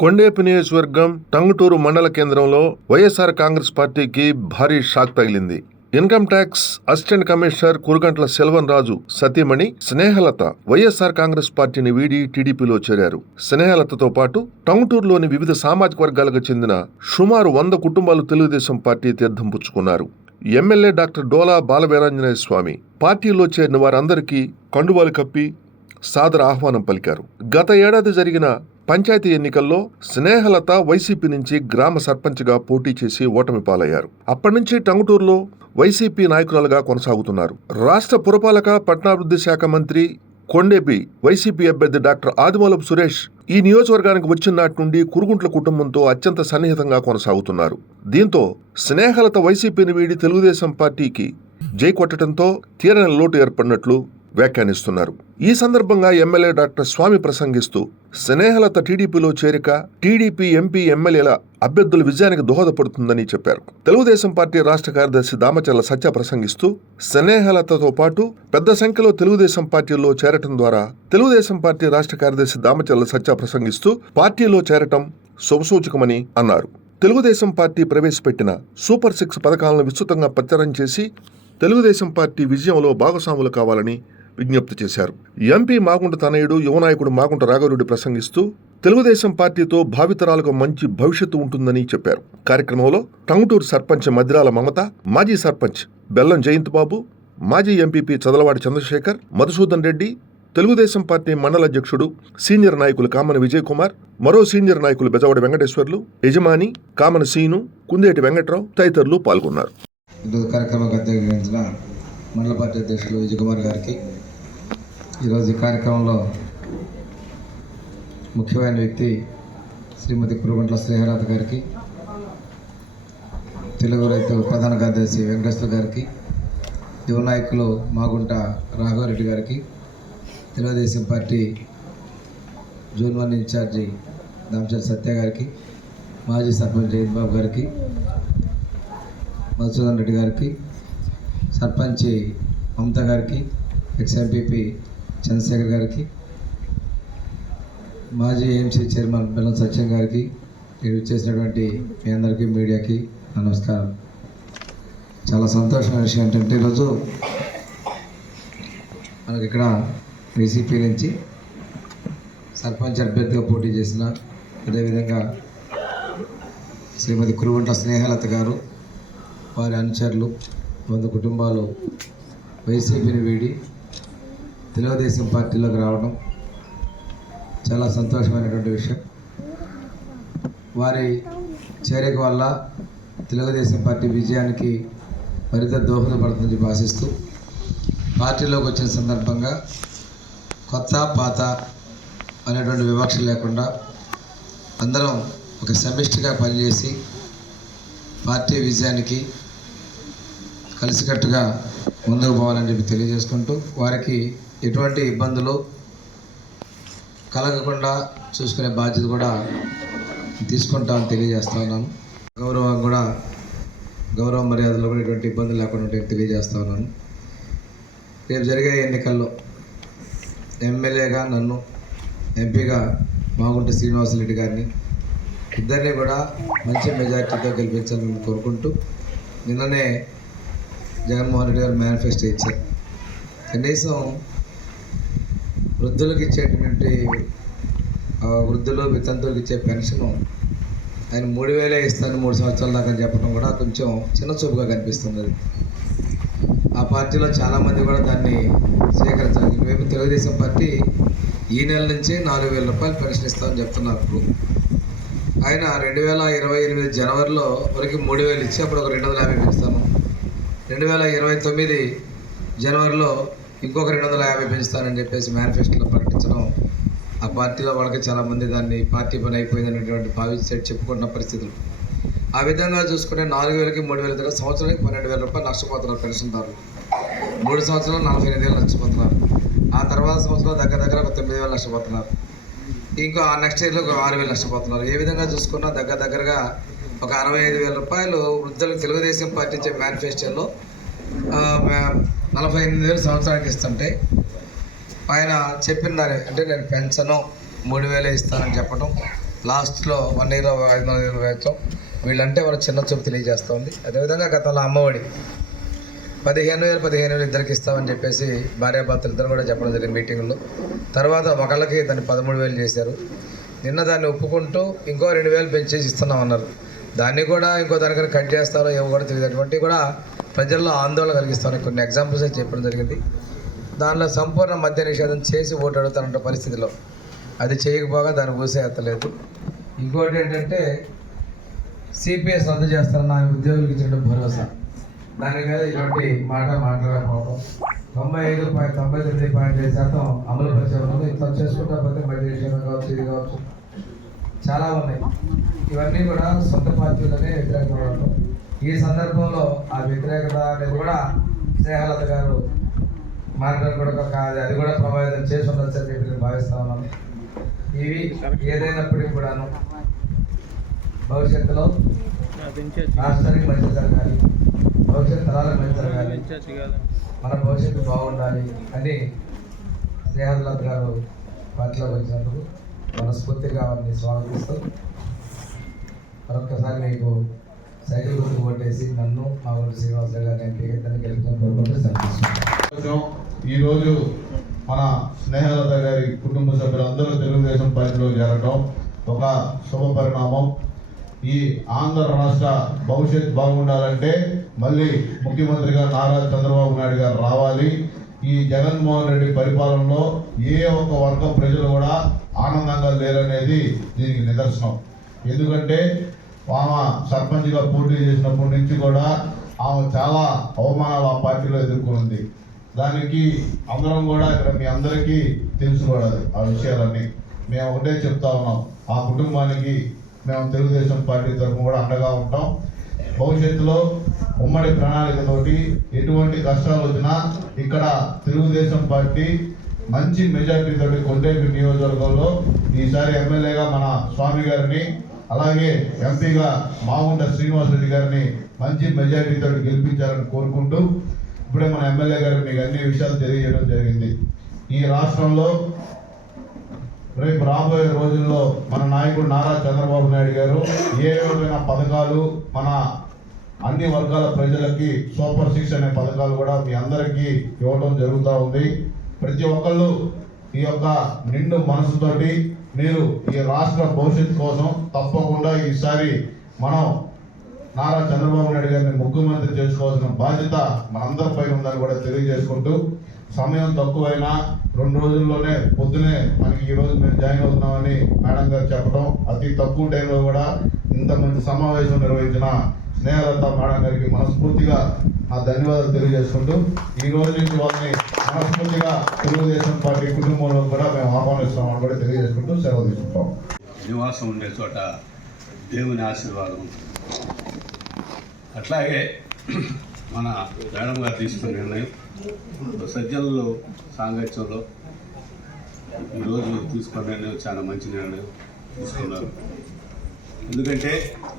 కొండేపు నియోజకవర్గం టంగుటూరు మండల కేంద్రంలో వైఎస్ఆర్ కాంగ్రెస్ పార్టీకి భారీ షాక్ తగిలింది. Income tax assistant commissioner Kurugantla Selvan Raju సతీమణి స్నేహలత వైఎస్ఆర్ కాంగ్రెస్ పార్టీని వీడి టీడీపీలో చేరారు. స్నేహలతతో పాటు టంగుటూరులోని వివిధ సామాజిక వర్గాలకు చెందిన సుమారు వంద కుటుంబాలు తెలుగుదేశం పార్టీ తీర్థం పుచ్చుకున్నారు. ఎమ్మెల్యే డాక్టర్ డోలా బాలవీరాంజనేయ స్వామి పార్టీలో చేరిన వారందరికీ కండువాలు కప్పి సాదర ఆహ్వానం పలికారు. గత ఏడాది జరిగిన పంచాయతీ ఎన్నికల్లో స్నేహలత వైసీపీ నుంచి గ్రామ సర్పంచ్గా పోటీ చేసి ఓటమి పాలయ్యారు. అప్పటి నుంచి టంగుటూరులో వైసీపీ నాయకురాలుగా కొనసాగుతున్నారు. రాష్ట్ర పురపాలక పట్టణాభివృద్ధి శాఖ మంత్రి కొండేపి వైసీపీ అభ్యర్థి డాక్టర్ ఆదిమూలపు సురేష్ ఈ నియోజకవర్గానికి వచ్చిన నాటి నుండి కురుగుంట్ల కుటుంబంతో అత్యంత సన్నిహితంగా కొనసాగుతున్నారు. దీంతో స్నేహలత వైసీపీని వీడి తెలుగుదేశం పార్టీకి జై కొట్టడంతో తీరని లోటు ఏర్పడినట్లు వ్యాఖ్యానిస్తున్నారు. ఈ సందర్భంగా ఎమ్మెల్యే డాక్టర్ స్వామి ప్రసంగిస్తూ స్నేహలత టీడీపీలో చేరిక టీడీపీ ఎంపీ ఎమ్మెల్యేల అభ్యర్థుల విజయానికి దోహదపడుతుందని చెప్పారు. తెలుగుదేశం పార్టీ రాష్ట్ర కార్యదర్శి దామచర్ల సత్య ప్రసంగిస్తూ స్నేహలతతో పాటు పెద్ద సంఖ్యలో తెలుగుదేశం పార్టీలో చేరటం ద్వారా తెలుగుదేశం పార్టీ రాష్ట్ర కార్యదర్శి దామచర్ల సత్య ప్రసంగిస్తూ పార్టీలో చేరటం శుభసూచకమని అన్నారు. తెలుగుదేశం పార్టీ ప్రవేశపెట్టిన సూపర్ సిక్స్ పథకాలను విస్తృతంగా ప్రచారం చేసి తెలుగుదేశం పార్టీ విజయంలో భాగస్వాములు కావాలని విజ్ఞప్తి చేశారు. ఎంపీ మాగుంట తనయుడు యువనాయకుడు మాగుంట రాఘవరెడ్డి ప్రసంగిస్తూ తెలుగుదేశం పార్టీతో భావితరాలకు మంచి భవిష్యత్తు ఉంటుందని చెప్పారు. కార్యక్రమంలో టంగుటూరు సర్పంచ్ మద్రాల మమత మాజీ సర్పంచ్ బెల్లం జయంత్ బాబు మాజీ ఎంపీపీ చదలవాడి చంద్రశేఖర్ మధుసూదన్ రెడ్డి తెలుగుదేశం పార్టీ మండల అధ్యక్షుడు సీనియర్ నాయకులు కామన విజయ్ కుమార్ మరో సీనియర్ నాయకులు బెజవాడ వెంకటేశ్వర్లు యజమాని కామన సీను కుందేటి వెంకట్రావు తదితరులు పాల్గొన్నారు. మండల పార్టీ అధ్యక్షులు విజయ్ కుమార్ గారికి ఈరోజు ఈ కార్యక్రమంలో ముఖ్యమైన వ్యక్తి శ్రీమతి కురుగంట్ల స్నేహరాత గారికి తెలుగు రైతు ప్రధాన కార్యదర్శి వెంకటేశ్వర గారికి యువ నాయకులు మాగుంట రాఘవరెడ్డి గారికి Telugu Desam party June one incharge Damachar Satya గారికి మాజీ సర్పంచ్ జయంత్ బాబు గారికి మధుసూదన్ రెడ్డి గారికి సర్పంచ్ మమత గారికి ఎక్స్ఎంపీపీ చంద్రశేఖర్ గారికి మాజీ ఏఎంసీ చైర్మన్ బెల్లం సత్యం గారికి నేను చేసినటువంటి మీ అందరికీ మీడియాకి నమస్కారం. చాలా సంతోషమైన విషయం ఏంటంటే ఈరోజు మనకి ఇక్కడ వైసీపీ నుంచి సర్పంచ్ అభ్యర్థిగా పోటీ చేసిన అదేవిధంగా శ్రీమతి కురువంట స్నేహలత గారు వారి అనుచరులు వంద కుటుంబాలు వైసీపీని వీడి తెలుగుదేశం పార్టీలోకి రావడం చాలా సంతోషమైనటువంటి విషయం. వారి చేరిక వల్ల తెలుగుదేశం పార్టీ విజయానికి మరింత దోహదపడుతుందని భాషిస్తూ పార్టీలోకి వచ్చిన సందర్భంగా కొత్త పాత అనేటువంటి వివక్ష లేకుండా అందరం ఒక సమిష్టిగా పనిచేసి పార్టీ విజయానికి కలిసికట్టుగా ముందుకు పోవాలని చెప్పి తెలియజేసుకుంటూ వారికి ఎటువంటి ఇబ్బందులు కలగకుండా చూసుకునే బాధ్యత కూడా తీసుకుంటామని తెలియజేస్తా ఉన్నాను. గౌరవం కూడా గౌరవ మర్యాదలు కూడా ఎటువంటి ఇబ్బందులు లేకుండా ఉంటాయని తెలియజేస్తా ఉన్నాను. రేపు జరిగే ఎన్నికల్లో ఎమ్మెల్యేగా నన్ను ఎంపీగా మాగుంట శ్రీనివాసరెడ్డి గారిని ఇద్దరిని కూడా మంచి మెజార్టీతో గెలిపించాలని కోరుకుంటూ నిన్ననే జగన్మోహన్ రెడ్డి గారు మేనిఫెస్టో ఇచ్చారు కనీసం వృద్ధులకు ఇచ్చేటువంటి ఆ, వృద్ధులు వితంతులకు ఇచ్చే పెన్షన్ ఆయన మూడు వేలే ఇస్తాను మూడు సంవత్సరాల దాకా చెప్పడం కూడా కొంచెం చిన్న చూపుగా కనిపిస్తుంది ఆ పార్టీలో చాలామంది కూడా దాన్ని స్వీకరించాలి మేము తెలుగుదేశం పార్టీ ఈ నెల నుంచి నాలుగు వేల రూపాయలు పెన్షన్ ఇస్తామని చెప్తున్నారు ఇప్పుడు. ఆయన రెండు వేల ఇరవై ఎనిమిది జనవరిలో వరకు మూడు వేలు ఇచ్చి అప్పుడు ఒక రెండు వందల యాభై పెంచుతాను రెండు వేల ఇరవై తొమ్మిది జనవరిలో ఇంకొక రెండు వందల యాభై పెంచుతానని చెప్పేసి మేనిఫెస్టోలో ప్రకటించడం ఆ పార్టీలో వాళ్ళకి చాలామంది దాన్ని పార్టీ పని అయిపోయింది అనేటువంటి భావించే చెప్పుకుంటున్న పరిస్థితులు. ఆ విధంగా చూసుకుంటే నాలుగు వేలకి మూడు వేల దగ్గర సంవత్సరానికి పన్నెండు వేల రూపాయలు నష్టపోతున్నారు పెన్షన్దారులు. మూడు సంవత్సరాలు నలభై ఎనిమిది వేలు నష్టపోతున్నారు. ఆ తర్వాత సంవత్సరం దగ్గర దగ్గర ఒక తొమ్మిది వేలు నష్టపోతున్నారు. ఇంకో ఆ నెక్స్ట్ ఇయర్లో ఒక ఆరు వేలు నష్టపోతున్నారు. ఏ విధంగా చూసుకున్నా దగ్గర దగ్గరగా ఒక అరవై ఐదు వేల రూపాయలు వృద్ధులకు తెలుగుదేశం పార్టీ ఇచ్చే మేనిఫెస్టోలో నలభై ఎనిమిది వేలు సంవత్సరానికి ఇస్తుంటే ఆయన చెప్పిన దాని అంటే నేను పెన్షన్ మూడు వేలే ఇస్తానని చెప్పడం లాస్ట్లో వన్ ఇయర్ ఐదు వందల వేయటం వీళ్ళంటే వాళ్ళ చిన్న చూపు తెలియజేస్తుంది. అదేవిధంగా గతంలో అమ్మఒడి పదిహేను వేలు పదిహేను వేలు ఇద్దరికి ఇస్తామని చెప్పేసి భార్యాభర్తలు ఇద్దరు కూడా చెప్పడం జరిగింది మీటింగ్లో తర్వాత ఒకళ్ళకి దాన్ని పదమూడు వేలు చేశారు. నిన్న దాన్ని ఒప్పుకుంటూ ఇంకో రెండు వేలు పెంచేసి ఇస్తున్నామన్నారు. దాన్ని కూడా ఇంకో దానికని కట్ చేస్తారో ఏమో కూడా తెలియదు. అటువంటివి కూడా ప్రజల్లో ఆందోళన కలిగిస్తాను కొన్ని ఎగ్జాంపుల్స్ అయితే చెప్పడం జరిగింది. దానిలో సంపూర్ణ మద్య నిషేధం చేసి ఓటు అడుగుతారంట పరిస్థితిలో అది చేయకపోగా దాన్ని ఊసేత్తలేదు ఇంకోటి ఏంటంటే సిపిఎస్ రద్దు చేస్తారన్న ఉద్యోగులకు ఇచ్చిన భరోసా. దాని మీద ఇటువంటి మాట మాట్లాడకపోవడం తొంభై ఐదు పాయింట్ తొంభై తొమ్మిది పాయింట్ ఐదు శాతం అమలు పరిచే ఉన్నది. ఇట్లా చేసుకుంటా పోతే మధ్య విషయం కావచ్చు ఇది కావచ్చు. చాలా ఉన్నాయి. ఇవన్నీ కూడా సొంత పార్టీలనే వ్యతిరేకంగా ఉండడం ఈ సందర్భంలో ఆ వ్యతిరేకత అనేది కూడా స్నేహలత గారు మాట్లాడడం కూడా ఒక అది కూడా ప్రభావితం చేసి ఉండొచ్చు అని చెప్పి నేను భావిస్తా ఉన్నాను. ఇవి ఏదైనప్పటికీ కూడాను భవిష్యత్తులో రాష్ట్రానికి మంచి జరగాలి. భవిష్యత్ తరాలకు మంచి జరగాలి మన భవిష్యత్తు బాగుండాలి అని స్నేహలత గారు పార్టీలోకి వచ్చినందుకు మనస్ఫూర్తిగా వారిని స్వాగతిస్తూ. మరొక్కసారి మీకు సైకిల్ గుర్తు కొట్టేసి నన్ను మా ఊరి శ్రీనివాసరావు గారిని ఎంపీగా గెలుపుతాను కోరుకుంటూ ఈరోజు మన స్నేహలత గారి కుటుంబ సభ్యులందరూ తెలుగుదేశం పార్టీలో చేరటం ఒక శుభ పరిణామం ఈ ఆంధ్ర రాష్ట్ర భవిష్యత్ బాగుండాలంటే మళ్ళీ ముఖ్యమంత్రిగా నారా చంద్రబాబు నాయుడు గారు రావాలి. ఈ జగన్మోహన్ రెడ్డి పరిపాలనలో ఏ ఒక్క వర్గం ప్రజలు కూడా ఆనందంగా లేరనేది దీనికి నిదర్శనం. ఎందుకంటే ఆమె సర్పంచ్గా పోటీ చేసినప్పటి నుంచి కూడా ఆమె చాలా అవమానాలు ఆ పార్టీలో ఎదుర్కొంది దానికి అందరం కూడా ఇక్కడ మీ అందరికీ తెలుసుకోవాలి కూడా ఆ విషయాలన్నీ. మేము ఒకటే చెప్తా ఉన్నాం. ఆ కుటుంబానికి మేము తెలుగుదేశం పార్టీ తరఫు కూడా అండగా ఉంటాం. భవిష్యత్తులో ఉమ్మడి ప్రణాళికతోటి ఎటువంటి కష్టాలు వచ్చినా ఇక్కడ తెలుగుదేశం పార్టీ మంచి మెజార్టీ కొండేపు కొండేపి నియోజకవర్గంలో ఈసారి ఎమ్మెల్యేగా మన స్వామి గారిని అలాగే ఎంపీగా మాగుంట శ్రీనివాసరెడ్డి గారిని మంచి మెజార్టీతో గెలిపించాలని కోరుకుంటూ ఇప్పుడే మన ఎమ్మెల్యే గారు మీకు అన్ని విషయాలు తెలియజేయడం జరిగింది. ఈ రాష్ట్రంలో రేపు రాబోయే రోజుల్లో మన నాయకుడు నారా చంద్రబాబు నాయుడు గారు ఏ విధమైన పథకాలు మన అన్ని వర్గాల ప్రజలకి సూపర్ సిక్స్ అనే పథకాలు కూడా మీ అందరికీ ఇవ్వడం జరుగుతూ ఉంది. ప్రతి ఒక్కళ్ళు ఈ యొక్క నిండు మనసుతోటి మీరు ఈ రాష్ట్ర భవిష్యత్తు కోసం తప్పకుండా ఈసారి మనం నారా చంద్రబాబు నాయుడు గారిని ముఖ్యమంత్రి చేసుకోవాల్సిన బాధ్యత మనందరిపై ఉందని కూడా తెలియజేసుకుంటూ సమయం తక్కువైనా రెండు రోజుల్లోనే పొద్దునే మనకి ఈరోజు మేము జాయిన్ అవుతున్నామని మేడం గారు చెప్పడం అతి తక్కువ టైంలో కూడా ఇంత మంచి సమావేశం నిర్వహించిన స్నేహలత మేడం గారికి మనస్ఫూర్తిగా ఆ ధన్యవాదాలు తెలియజేసుకుంటూ ఈ రోజు నుంచి వాళ్ళని మనస్ఫూర్తిగా తెలుగుదేశం పార్టీ కుటుంబంలో కూడా మేము ఆహ్వానిస్తామని కూడా తెలియజేసుకుంటూ సెలవు తీసుకుంటాం. నివాసం ఉండే చోట దేవుని ఆశీర్వాదం. అట్లాగే మన మేడం గారు తీసుకున్న నిర్ణయం సజ్జనలో సాంగత్యంలో ఈరోజు తీసుకున్న నిర్ణయం చాలా మంచి నిర్ణయం తీసుకున్నారు. ఎందుకంటే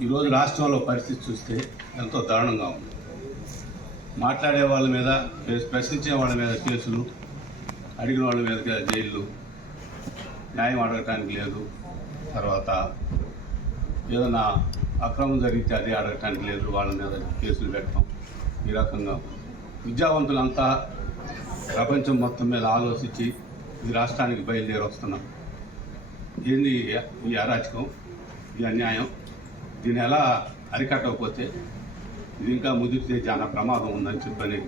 ఈరోజు రాష్ట్రంలో పరిస్థితి చూస్తే ఎంతో దారుణంగా ఉంది. మాట్లాడే వాళ్ళ మీద ప్రశ్నించే వాళ్ళ మీద కేసులు అడిగిన వాళ్ళ మీద జైళ్ళు న్యాయం అడగటానికి లేదు. తర్వాత ఏదైనా అక్రమం జరిగితే అది అడగటానికి లేదు. వాళ్ళ మీద కేసులు పెట్టడం ఈ రకంగా విద్యావంతులంతా ప్రపంచం మొత్తం మీద ఆలోచించి ఈ రాష్ట్రానికి బయలుదేరి వస్తున్నాం ఏంది ఈ అరాచకం? ఈ అన్యాయం. దీన్ని ఎలా అరికట్టకపోతే ఇది ఇంకా ముదిరితే చాలా ప్రమాదం ఉందని చెప్పని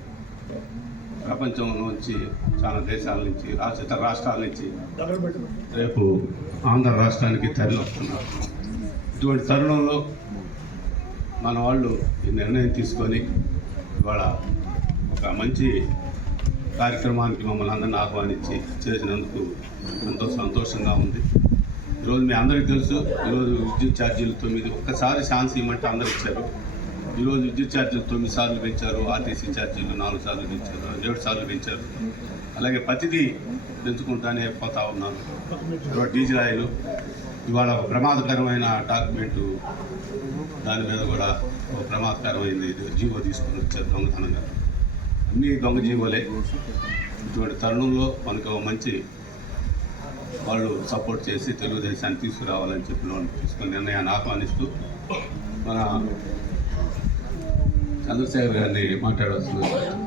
ప్రపంచం నుంచి చాలా దేశాల నుంచి ఇతర రాష్ట్రాల నుంచి రేపు ఆంధ్ర రాష్ట్రానికి తరలి వస్తున్నారు. ఇటువంటి తరుణంలో మన వాళ్ళు ఈ నిర్ణయం తీసుకొని ఇవాళ ఒక మంచి కార్యక్రమానికి మమ్మల్ని అందరిని ఆహ్వానించి చేసినందుకు ఎంతో సంతోషంగా ఉంది. ఈరోజు మీ అందరికీ తెలుసు ఈరోజు విద్యుత్ ఛార్జీలు తొమ్మిది. ఒక్కసారి ఛాన్స్ ఇవ్వమంటే అందరు ఇచ్చారు. ఈరోజు విద్యుత్ ఛార్జీలు తొమ్మిది సార్లు పెంచారు ఆర్టీసీ ఛార్జీలు నాలుగు సార్లు పెంచారు ఏడు సార్లు పెంచారు. అలాగే ప్రతిదీ పెంచుకుంటానే పోతా ఉన్నారు. డీజిల్ ఆయిల్ ఇవాళ ఒక ప్రమాదకరమైన డాక్యుమెంటు దాని మీద కూడా ఒక ప్రమాదకరమైంది. ఇది జీవో తీసుకొని వచ్చారు దొంగతనంగా. అన్ని దొంగ జీవోలే. ఇటువంటి తరుణంలో మనకు ఒక మంచి వాళ్ళు సపోర్ట్ చేసి తెలుగుదేశాన్ని తీసుకురావాలని చెప్పిన వాళ్ళు తీసుకున్న నిర్ణయాన్ని ఆహ్వానిస్తూ మన చంద్రశేఖర్ గారిని మాట్లాడవలసింది